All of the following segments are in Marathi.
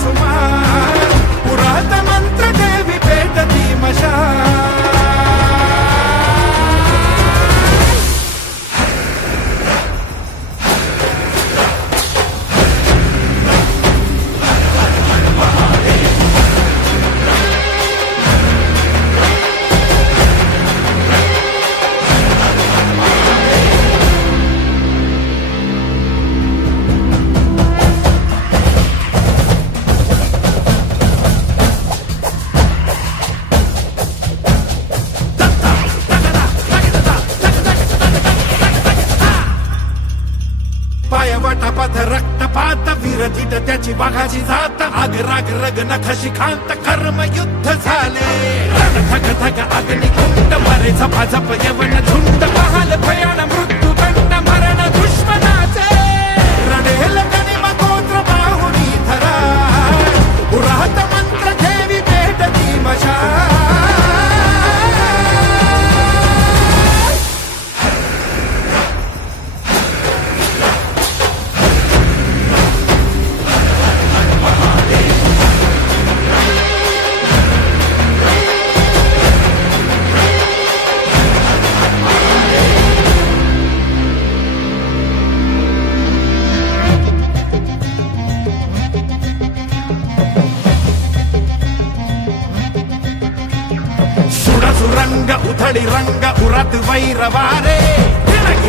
सुमार पुरात मंत्र देवी पेटती मशाल पायवाटापात रक्तपात विरजित त्याची वाघाची जात आग राग रग नखशी खांत कर्म युद्ध झाले थक थक अग्निकुंड मरे झपाझप यवन झुंड पहाल भयान मृत्यू दंड मरण दुश्मनाचे रणेल गनिम गोत्र बाहुनी धरा पुरात मंत्र देवी पेटती मशाल रंग उथडी रंग उरात वैरवारे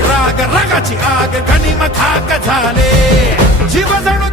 राग रागाची आग गनिम खाक झाले जीव जणू